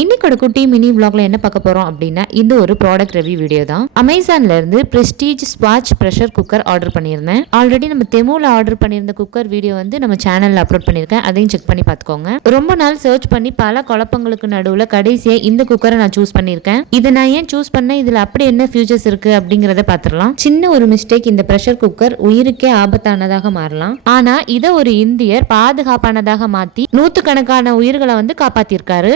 இன்னைக்கு குட்டி மினி vlogல என்ன பார்க்க போறோம் அப்படின்னா இது ஒரு ப்ராடக்ட் ரிவ்யூ வீடியோ தான். அமேசான்ல இருந்து பிரஸ்டீஜ் ஸ்வாட்ச் பிரஷர் குக்கர் ஆர்டர் பண்ணியிருந்தேன். ஆல்ரெடி நம்ம தெமுல ஆர்டர் பண்ணியிருந்த குக்கர் வீடியோ வந்து நம்ம சேனல்ல அப்லோட் பண்ணியிருக்கேன். அதையும் செக் பண்ணி பார்த்துக்கோங்க. ரொம்ப நாள் சர்ச் பண்ணி பல குழப்பங்களுக்கு நடுவுல கடைசியா இந்த குக்கரை நான் சூஸ் பண்ணியிருக்கேன். இதை நான் ஏன் சூஸ் பண்ணேன், இதுல அப்படி என்ன ஃபியூச்சர்ஸ் இருக்கு அப்படிங்கறத பார்த்துடலாம். சின்ன ஒரு மிஸ்டேக் இந்த பிரஷர் குக்கர் உயிருக்கே ஆபத்தானதாக மாறலாம். ஆனா இதை ஒரு இந்தியர் பாதுகாப்பானதாக மாத்தி நூத்துக்கணக்கான உயிர்களை வந்து காப்பாத்திருக்காரு.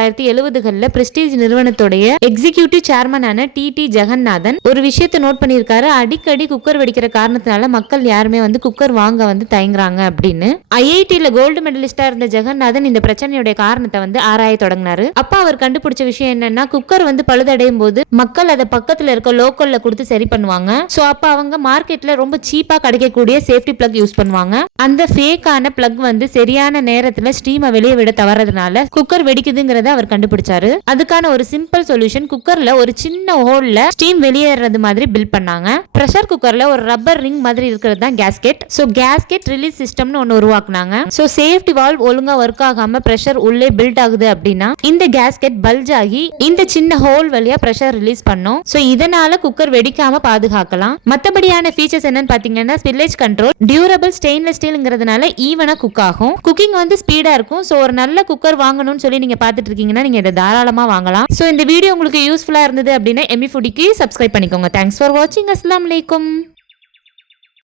1970களில் பிரஸ்டீஜ் நிறுவனத்துடைய எக்ஸிகியூட்டிவ் சேர்மனான டி ஜெகநாதன் ஒரு விஷயத்தை நோட் பண்ணியிருக்காரு. அடிக்கடி குக்கர் வெடிக்கிற காரணத்தினால மக்கள் யாருமே வந்து குக்கர் வாங்க வந்து தயங்குறாங்க அப்படின்னு. ஐஐடில கோல்டு மெடலிஸ்டா இருந்த ஜெகநாதன் இந்த பிரச்சனையுடைய காரணத்தை வந்து ஆராய தொடங்கினாரு. அப்ப அவர் கண்டுபிடிச்ச விஷயம் என்னன்னா, குக்கர் வந்து பழுதடையும் போது மக்கள் அதை பக்கத்துல இருக்க லோக்கல்ல கொடுத்து சரி பண்ணுவாங்க. சோ அப்ப அவங்க மார்க்கெட்ல ரொம்ப சீப்பா கிடைக்கக்கூடிய சேஃப்டி பிளக் யூஸ் பண்ணுவாங்க. அந்த ஃபேக்கான பிளக் வந்து சரியான நேரத்துல ஸ்டீமை வெளியே விட தவறதுனால குக்கர் வெடிக்குதுங்கிறத அவர் கண்டுபிடிச்சாரு. அதுக்கான ஒரு சிம்பிள் சொல்யூஷன், குக்கர்ல ஒரு சின்ன ஹோல்ல ஸ்டீம் வெளியேறது மாதிரி பில்ட் பண்ணாங்க. பிரஷர் குக்கர்ல ஒரு ரப்பர் ரிங் மாதிரி இருக்கிறது தான் கேஸ்கெட். சோ கேஸ்கெட் ரிலீஸ் சிஸ்டம்னு ஒன்னு உருவாக்குனாங்க. சோ சேஃப்டி வால்வ் ஒழுங்கா ஒர்க் ஆகாம பிரஷர் உள்ளே பில்ட் ஆகுது அப்படின்னா இந்த கேஸ்கெட் பல்ஜ் ஆகி இந்த சின்ன ஹோல் வழியா பிரஷர் ரிலீஸ் பண்ணும். சோ இதனால குக்கர் வெடிக்காம பாதுகாக்கலாம். மத்தபடியான ஃபீச்சர்ஸ் என்னன்னு பாத்தீங்கன்னா, ஸ்பில்லேஜ் கண்ட்ரோல், டியூரபிள் ஸ்டெயின்லெஸ் ஸ்டீல்ங்கிறதுனால ஈவனா குக் ஆகும். குக்கிங் வந்து ஸ்பீடா இருக்கும். சோ ஒரு நல்ல குக்கர் வாங்கணும்னு சொல்லி நீங்க பாத்துட்டு இருக்கீங்கன்னா நீங்க இதை தாராளமா வாங்கலாம். சோ இந்த வீடியோ உங்களுக்கு யூஸ்ஃபுல்லா இருந்தது அப்படின்னா எம்மி ஃபுடிக்கு சப்ஸ்கிரைப் பண்ணிக்கோங்க. தேங்க்ஸ் ஃபார் வாட்சிங். அஸ்ஸலாமு அலைக்கும்.